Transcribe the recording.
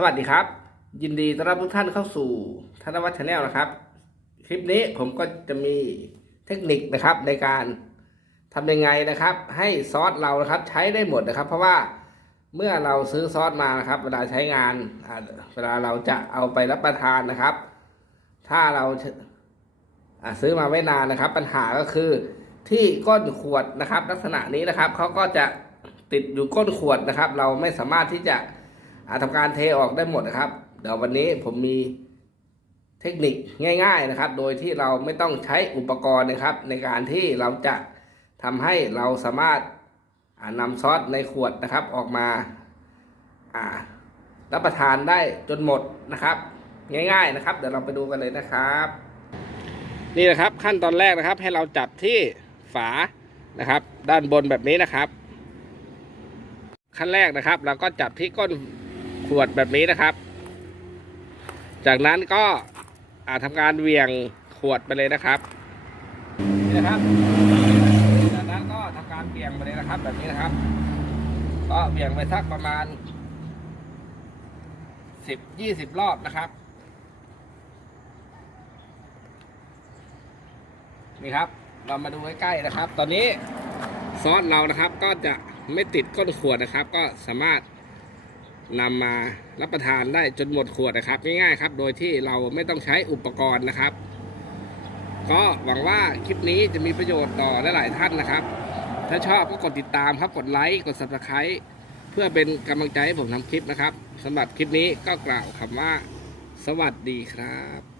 สวัสดีครับ ยินดีต้อนรับทุกท่านเข้าสู่ธนวัฒน์ชาแนลนะครับ คลิปนี้ผมก็จะมีเทคนิคนะครับในการทำยังไงนะครับ ให้ซอสเรานะครับใช้ได้หมดนะครับ เพราะว่าเมื่อเราซื้อซอสมานะครับ เวลาใช้งานเวลาเราจะเอาไปรับประทานนะครับ ถ้าเราอ่าซื้อมาไม่นานนะครับ ปัญหาก็คือที่ก้นขวดนะครับ ลักษณะนี้นะครับเขาก็จะติดอยู่ก้นขวดนะครับ เราไม่สามารถที่จะ อาทำการเทออกได้หมดนะครับ เดี๋ยววันนี้ผมมีเทคนิคง่าย ๆนะครับ โดยที่เราไม่ต้องใช้อุปกรณ์นะครับ ในการที่เราจะทำให้เราสามารถอ่านำซอสในขวดนะครับออกมาอ่ารับประทานได้จนหมดนะครับ ง่าย ๆนะครับ เดี๋ยวเราไปดูกันเลยนะครับ นี่นะครับขั้นตอนแรกนะครับ ให้เราจับที่ฝานะครับ ด้านบนแบบนี้นะครับ ขั้นแรกนะครับ เราก็จับที่ก้น ขวดแบบนี้นะครับ จากนั้นก็อาทำการเวี่ยงขวดไปเลยนะครับนี่นะครับจากนั้นก็ทำการเวี่ยงไปเลยนะครับ แบบนี้นะครับ ก็เวี่ยงไปสักประมาณสิบยี่สิบรอบนะครับนี่ครับ เรามาดูใกล้ๆนะครับ ตอนนี้ซอสเรานะครับก็จะไม่ติดก้นขวดนะครับ ก็สามารถ นำมารับประทานได้จนหมดขวดนะครับ ง่ายๆครับ โดยที่เราไม่ต้องใช้อุปกรณ์นะครับ ก็หวังว่าคลิปนี้จะมีประโยชน์ต่อหลายๆท่านนะครับ ถ้าชอบก็กดติดตามครับกดไลค์กด subscribe เพื่อเป็นกำลังใจให้ผมทำคลิปนะครับสำหรับคลิปนี้ก็กล่าวคำว่า สวัสดีครับ